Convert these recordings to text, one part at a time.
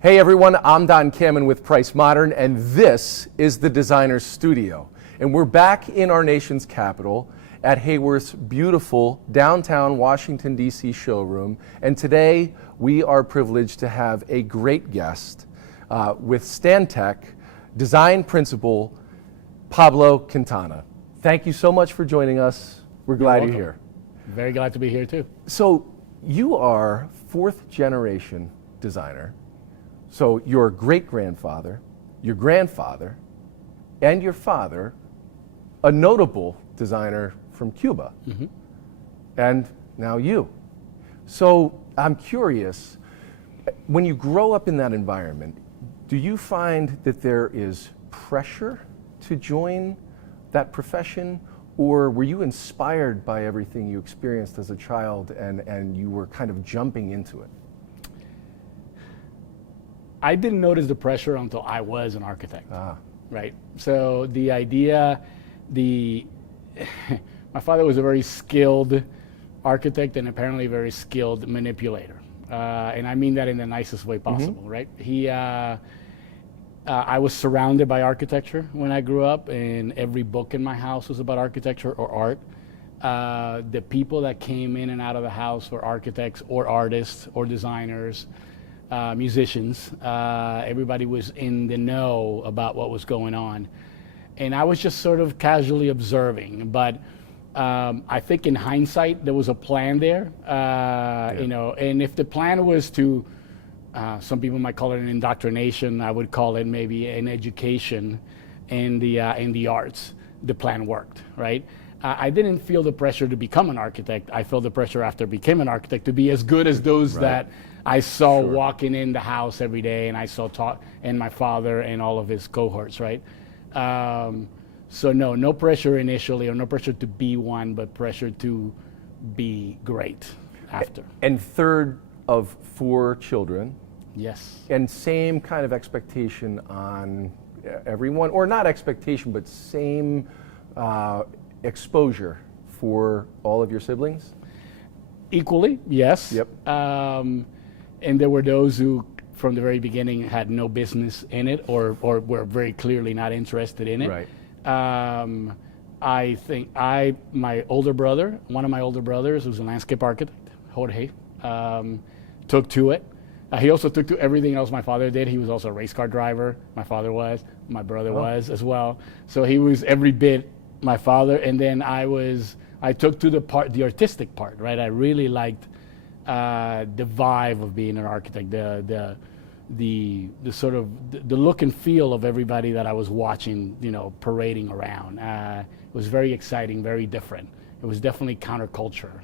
Hey everyone, I'm Don Kamen with Price Modern, and this is the Designer's Studio. And we're back in our nation's capital at Hayworth's beautiful downtown Washington, D.C. showroom. And today we are privileged to have a great guest with Stantec design principal Pablo Quintana. Thank you so much for joining us. We're glad you're here. Very glad to be here too. So you are fourth generation designer. So your great-grandfather, your grandfather, and your father, a notable designer from Cuba, and now you. So I'm curious, when you grow up in that environment, do you find that there is pressure to join that profession, or were you inspired by everything you experienced as a child and you were kind of jumping into it? I didn't notice the pressure until I was an architect, right? So the idea, my father was a very skilled architect and apparently a very skilled manipulator. And I mean that in the nicest way possible, right? I was surrounded by architecture when I grew up, and every book in my house was about architecture or art. The people that came in and out of the house were architects or artists or designers. Musicians, everybody was in the know about what was going on. And I was just sort of casually observing, but I think in hindsight, there was a plan there, you know, and if the plan was to, some people might call it an indoctrination, I would call it maybe an education in the arts, the plan worked, right? I didn't feel the pressure to become an architect. I felt the pressure after I became an architect to be as good as those that I saw walking in the house every day, and I saw and my father and all of his cohorts, right? So no pressure initially, or no pressure to be one, but pressure to be great after. And third of four children. Yes. And same kind of expectation on everyone, or not expectation, but same exposure for all of your siblings? Equally, yes. Yep. And there were those who, from the very beginning, had no business in it, or were very clearly not interested in it. Right. I think my older brother, one of my older brothers, who's a landscape architect, Jorge, took to it. He also took to everything else my father did. He was also a race car driver. My father was. My brother was as well. So he was every bit my father. And then I took to the artistic part, right? I really liked the vibe of being an architect, the sort of the look and feel of everybody that I was watching, you know, parading around. It was very exciting, very different. It was definitely counterculture.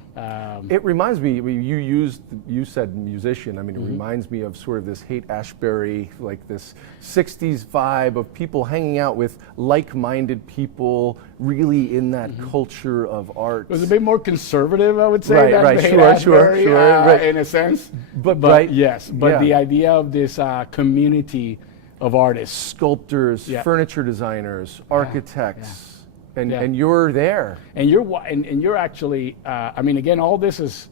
It reminds me, you said musician. I mean, it reminds me of sort of this Haight-Ashbury, like this 60s vibe of people hanging out with like-minded people, really in that culture of art. It was a bit more conservative, I would say. Right, sure, right. In a sense. But yes, but the idea of this community of artists. Sculptors, furniture designers, architects. And you're there. And you're actually, I mean, again, all this is,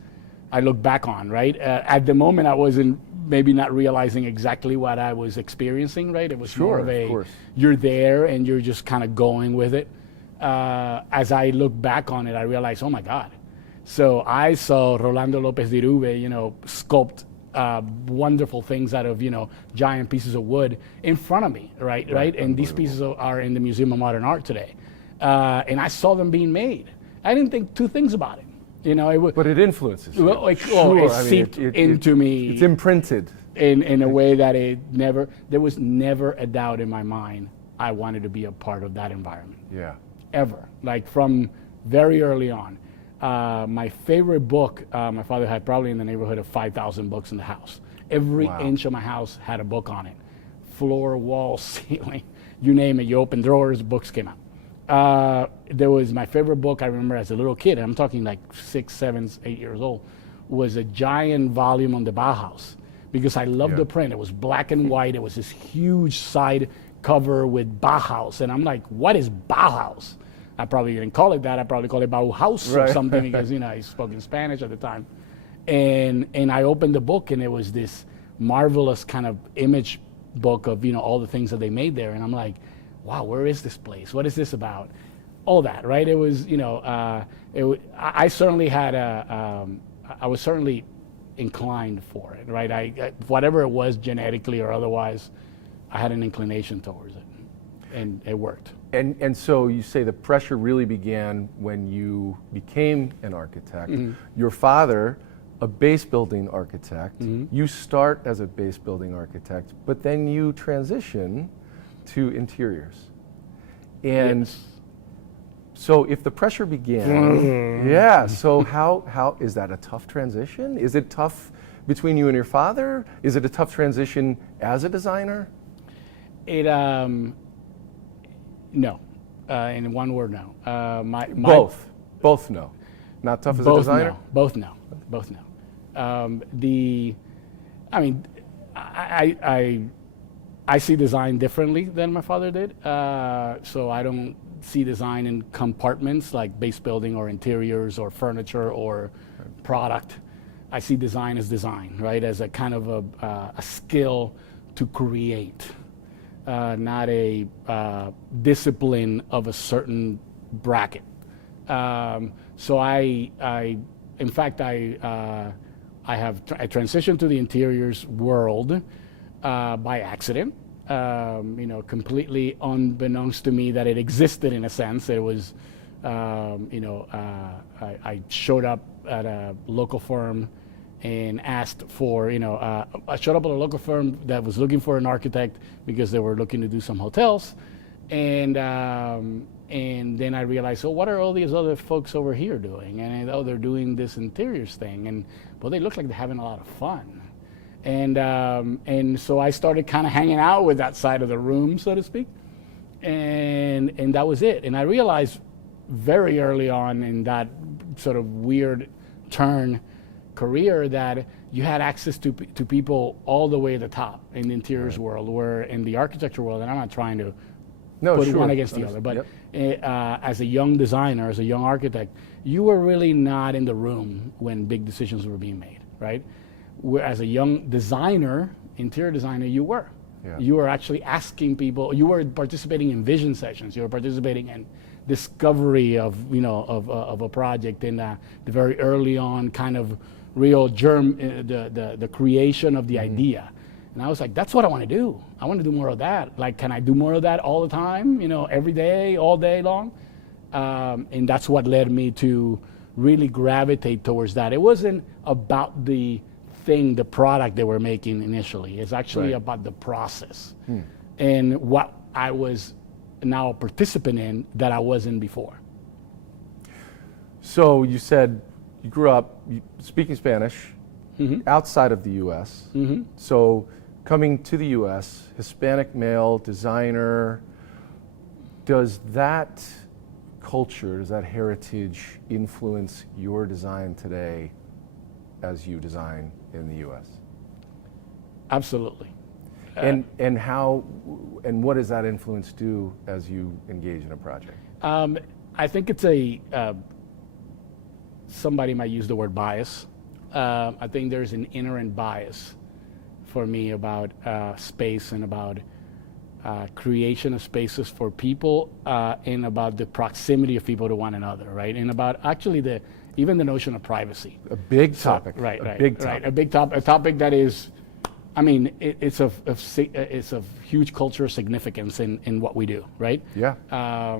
I look back on, right? At the moment, I wasn't maybe not realizing exactly what I was experiencing, right? It was more of a, you're there and you're just kind of going with it. As I look back on it, I realized, oh my God. So I saw Rolando Lopez de Irube, you know, sculpt wonderful things out of, you know, giant pieces of wood in front of me, right? And these pieces are in the Museum of Modern Art today. And I saw them being made. I didn't think two things about it. You know, but it influences you. Well, it seeped into me. It's imprinted. In a way that there was never a doubt in my mind I wanted to be a part of that environment. Yeah. Ever. Like from very early on. My favorite book, my father had probably in the neighborhood of 5,000 books in the house. Every inch of my house had a book on it. Floor, wall, ceiling, you name it. You open drawers, books came out. There was my favorite book I remember as a little kid, and I'm talking like 6, 7, 8 years old, was a giant volume on the Bauhaus, because I loved the print. It was black and white. It was this huge side cover with Bauhaus, and I'm like, what is Bauhaus? I probably didn't call it that. I probably called it Bauhaus or something, because, you know, I spoke in Spanish at the time. And I opened the book, and it was this marvelous kind of image book of, all the things that they made there. And I'm like, wow, where is this place? What is this about? All that, right? It was, I certainly had I was certainly inclined for it, right? I whatever it was, genetically or otherwise, I had an inclination towards it, and it worked. And so you say the pressure really began when you became an architect. Your father, a base building architect, you start as a base building architect, but then you transition to interiors. And Yes. so if the pressure began, yeah, so how is that a tough transition? Is it tough between you and your father? Is it a tough transition as a designer? It no, in one word, no. Both no. Not tough as a Both designer? no. Both no. Both no. I see design differently than my father did. So I don't see design in compartments like base building or interiors or furniture or product. I see design as design, right? As a kind of a skill to create, not a discipline of a certain bracket. So I transitioned to the interiors world by accident, completely unbeknownst to me that it existed in a sense. It was, I showed up at a local firm and asked for, I showed up at a local firm that was looking for an architect because they were looking to do some hotels. And then I realized, what are all these other folks over here doing? And they're doing this interiors thing. And well, they look like they're having a lot of fun. And so I started kind of hanging out with that side of the room, so to speak. And that was it. And I realized very early on in that sort of weird turn career that you had access to people all the way at the top in the interiors world, where in the architecture world, and I'm not trying to put one against the other, but as a young designer, as a young architect, you were really not in the room when big decisions were being made, right? As a young designer, interior designer, you were. Yeah. You were actually asking people, you were participating in vision sessions, you were participating in discovery of a project, in the very early on kind of real the creation of the idea. And I was like, that's what I want to do. I want to do more of that. Like, can I do more of that all the time, every day, all day long? And that's what led me to really gravitate towards that. It wasn't about the product they were making initially. It's actually about the process and what I was now a participant in that I wasn't before. So you said you grew up speaking Spanish outside of the U.S. So coming to the U.S., Hispanic male designer, does that culture, does that heritage influence your design today as you design in the U.S.? Absolutely. And what does that influence do as you engage in a project? I think it's somebody might use the word bias. I think there's an inherent bias for me about space and about creation of spaces for people and about the proximity of people to one another, right? And about actually even the notion of privacy. A big topic. Right. A topic that is, it's of huge cultural significance in what we do, right? Yeah.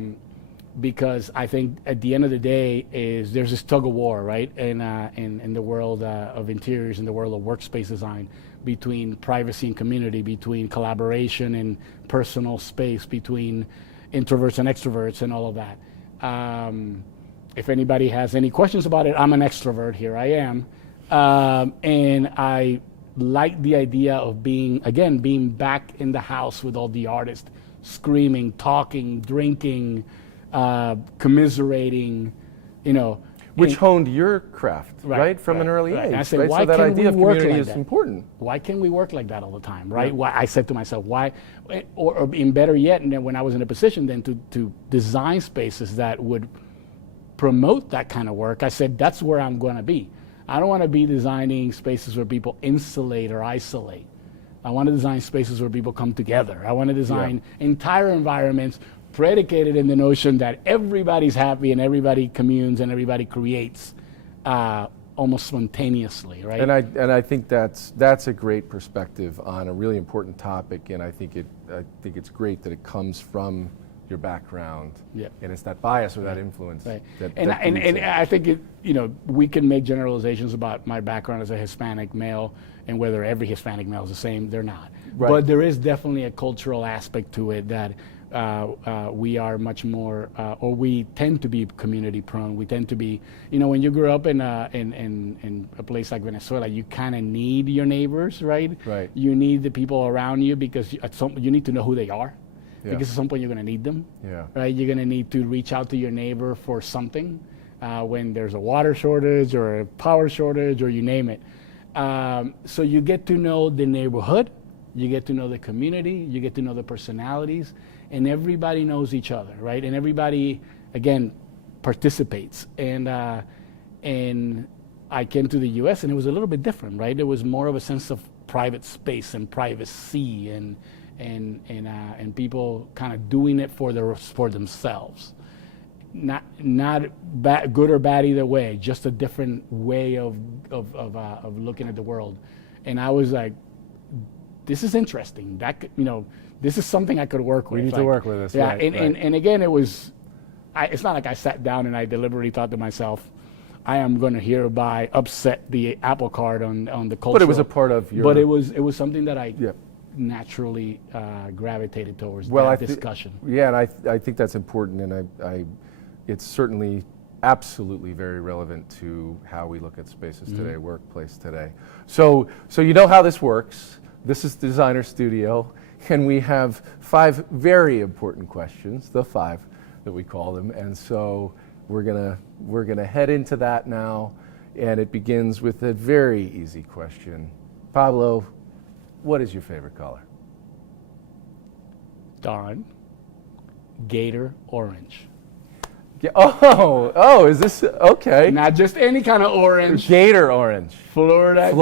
Because I think at the end of the day there's this tug of war, right? In the world of interiors, in the world of workspace design, between privacy and community, between collaboration and personal space, between introverts and extroverts and all of that. If anybody has any questions about it, I'm an extrovert, here I am. And I like the idea of being back in the house with all the artists, screaming, talking, drinking, commiserating, which honed your craft, right? From an early age. And I said, right? why so that can't idea we of work community like is that? important. Why can't we work like that all the time, right? Why, I said to myself, why, or in better yet, and then when I was in a position then to design spaces that would promote that kind of work, I said, that's where I'm going to be. I don't want to be designing spaces where people insulate or isolate. I want to design spaces where people come together. I want to design entire environments predicated in the notion that everybody's happy and everybody communes and everybody creates almost spontaneously, right? And I think that's a great perspective on a really important topic, and I think it's great that it comes from your background, and it's that bias or that influence. Right. That And breeds it. I think we can make generalizations about my background as a Hispanic male and whether every Hispanic male is the same. They're not. Right. But there is definitely a cultural aspect to it that we are much more, or we tend to be community prone. We tend to be, when you grew up in a place like Venezuela, you kind of need your neighbors, right? Right. You need the people around you because you need to know who they are. Yeah. Because at some point you're going to need them, Yeah. right? You're going to need to reach out to your neighbor for something when there's a water shortage or a power shortage or you name it. So you get to know the neighborhood, you get to know the community, you get to know the personalities, and everybody knows each other, right? And everybody, again, participates. And I came to the U.S. and it was a little bit different, right? There was more of a sense of private space and privacy and people kind of doing it for themselves. Not good or bad either way, just a different way of looking at the world. And I was like, this is interesting. This is something I could work with. We need to work with this. Yeah, right, and again, it's not like I sat down and I deliberately thought to myself, I am going to hereby upset the apple cart on the culture. But it was a part of your. But it was something that I naturally gravitated towards that discussion. Yeah, and I think that's important, and it's certainly absolutely very relevant to how we look at spaces today, workplace today. So you know how this works. This is Designer Studio, and we have 5 very important questions, the 5 that we call them, and so we're gonna head into that now, and it begins with a very easy question. Pablo, what is your favorite color? Darn. Gator orange. Yeah, oh, is this okay? Not just any kind of orange. Gator orange. Florida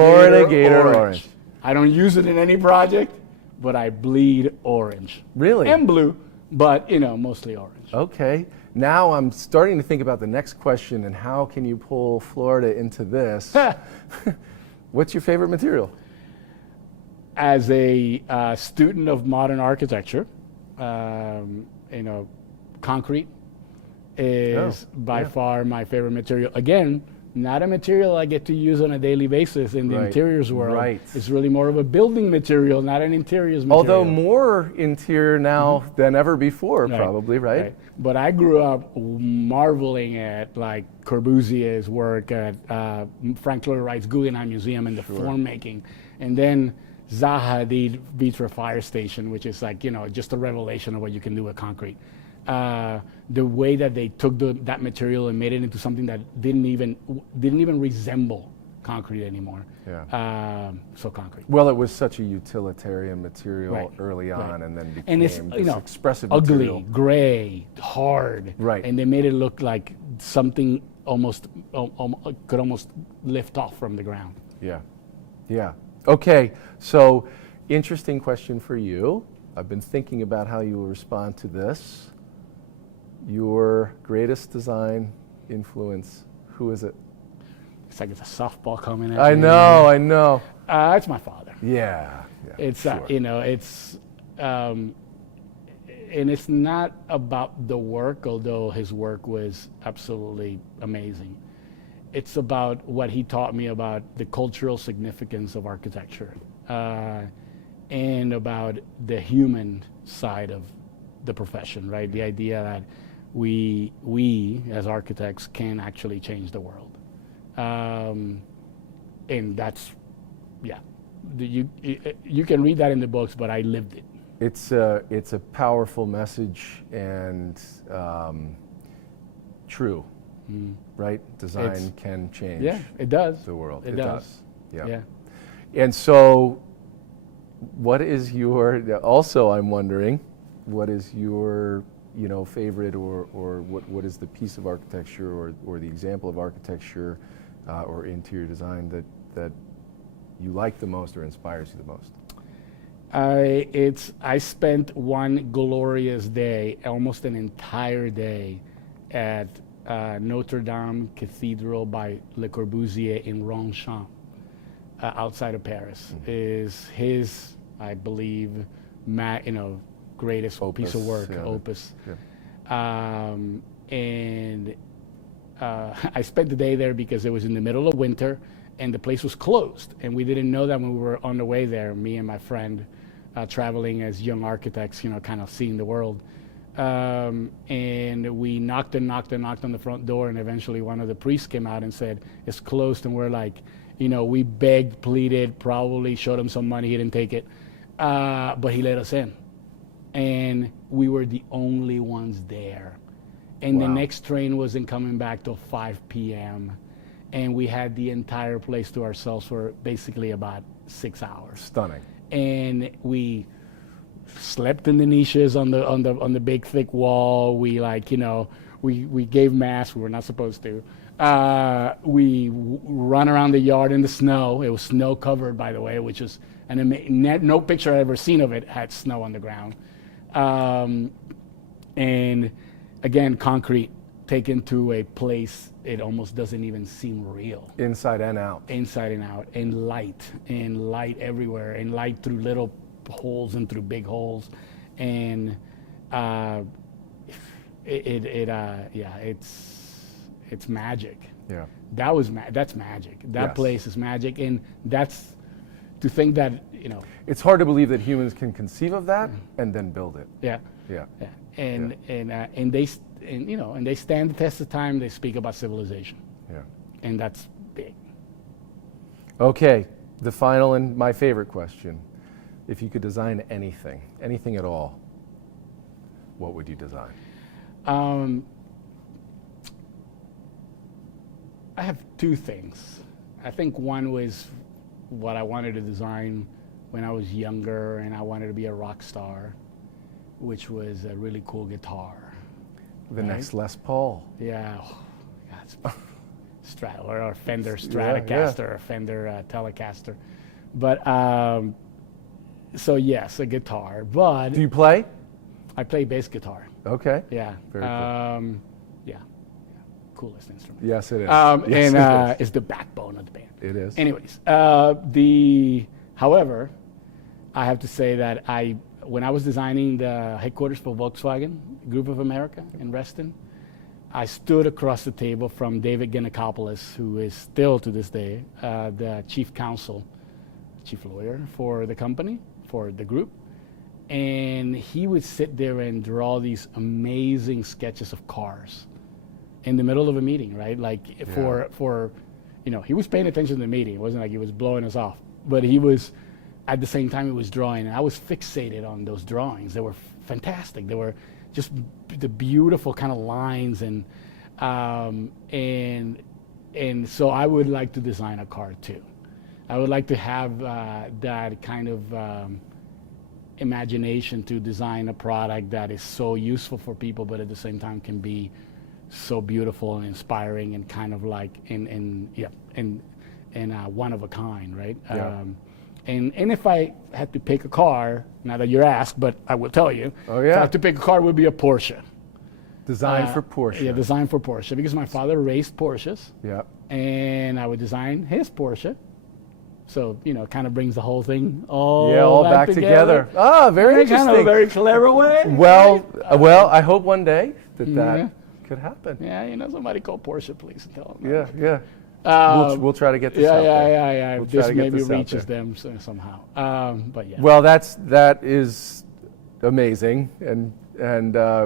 Gator orange. I don't use it in any project, but I bleed orange. Really? And blue, but mostly orange. Okay. Now I'm starting to think about the next question and how can you pull Florida into this? What's your favorite material? As a student of modern architecture, concrete is by far my favorite material. Again, not a material I get to use on a daily basis in the interiors world. Right. It's really more of a building material, not an interiors material. Although more interior now than ever before, probably, right? But I grew up marveling at like Corbusier's work at Frank Lloyd Wright's Guggenheim Museum and the form making. And then Zaha did Vitra Fire Station, which is like, just a revelation of what you can do with concrete. The way that they took that material and made it into something that didn't even resemble concrete anymore. Yeah. So concrete. Well, it was such a utilitarian material early on, and then became it's this expressive ugly, material. gray, hard. Right. And they made it look like something could almost lift off from the ground. Yeah. Yeah. Okay. So, interesting question for you. I've been thinking about how you will respond to this. Your greatest design influence, who is it? It's like it's a softball coming at I me. know. It's my father. Yeah. It's sure. and it's not about the work, although his work was absolutely amazing. It's about what he taught me about the cultural significance of architecture, and about the human side of the profession, right? The idea that we as architects can actually change the world. And that's, you can read that in the books, but I lived it. It's a powerful message and true, right? Design can change. Yeah, it does. The world. It does. Yeah. And so, what is also I'm wondering, what is your favorite or what is the piece of architecture or the example of architecture or interior design that you like the most or inspires you the most? I spent one glorious day, almost an entire day, at Notre Dame Cathedral by Le Corbusier in Ronchamp, outside of Paris. Is his, I believe, greatest piece of work, opus. Yeah. And I spent the day there because it was in the middle of winter and the place was closed. And we didn't know that when we were on the way there, me and my friend, traveling as young architects, kind of seeing the world. And we knocked on the front door, and eventually one of the priests came out and said, it's closed. And we're like, we begged, pleaded, probably showed him some money, he didn't take it. But he let us in. And we were the only ones there. And Wow. the next train wasn't coming back till 5 p.m. And we had the entire place to ourselves for basically about 6 hours. Stunning. And we slept in the niches on the big thick wall. We we gave mass. We were not supposed to. We run around the yard in the snow. It was snow covered, by the way, which is no picture I've ever seen of it had snow on the ground. And again, concrete taken to a place it almost doesn't even seem real. Inside and out. Inside and out, and light everywhere, and light through little holes and through big holes, and it's magic. Yeah. That's magic. That Yes. place is magic, and that's to think that It's hard to believe that humans can conceive of that and then build it. Yeah. Yeah. Yeah. And they stand the test of time. They speak about civilization, Yeah. and that's big. Okay, the final and my favorite question. If you could design anything at all, what would you design? I have two things. I think one was what I wanted to design when I was younger, and I wanted to be a rock star, which was a really cool guitar. The Right? next Les Paul. Yeah, or a Fender Stratocaster, or a Fender Telecaster. But so yes, a guitar. But Do you play? I play bass guitar. Okay. Yeah. Very cool. Yeah. Coolest instrument. Yes, it is. And Yes, it is. it's the backbone of the band. It is. Anyways, however, I have to say that when I was designing the headquarters for Volkswagen Group of America in Reston, I stood across the table from David Giannakopoulos, who is still to this day the chief lawyer for the company, for the group. And he would sit there and draw these amazing sketches of cars in the middle of a meeting, right? Like for he was paying attention to the meeting. It wasn't like he was blowing us off, but he was, at the same time he was drawing, and I was fixated on those drawings. They were fantastic. They were just the beautiful kind of lines, and so I would like to design a car too. I would like to have that kind of imagination to design a product that is so useful for people, but at the same time can be so beautiful and inspiring and kind of like and one of a kind, right? Yeah. And if I had to pick a car, not that you're asked, but I will tell you, Oh, if yeah. I had to pick a car, it would be a Porsche. Designed for Porsche. Yeah, designed for Porsche, because my father raced Porsches, Yeah. and I would design his Porsche. So, it kind of brings the whole thing all Yeah, back together. Ah, very interesting. Kind of a very clever way. Well, right? I hope one day that Yeah. could happen. Yeah, somebody call Porsche, please, and tell them. Yeah, yeah. We'll try to get this Yeah, out there. yeah. We'll This try to get maybe this out reaches there. them somehow. But yeah. Well, that is amazing, and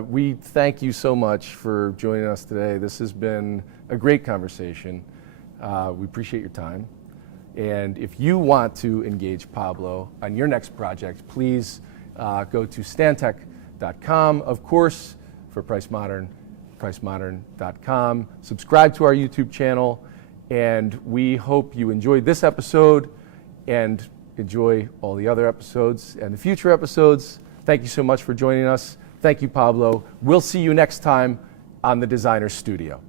we thank you so much for joining us today. This has been a great conversation. We appreciate your time. And if you want to engage Pablo on your next project, please go to stantec.com. Of course, for Price Modern, pricemodern.com. Subscribe to our YouTube channel, and we hope you enjoyed this episode and enjoy all the other episodes and the future episodes. Thank you so much for joining us. Thank you, Pablo. We'll see you next time on the Designer Studio.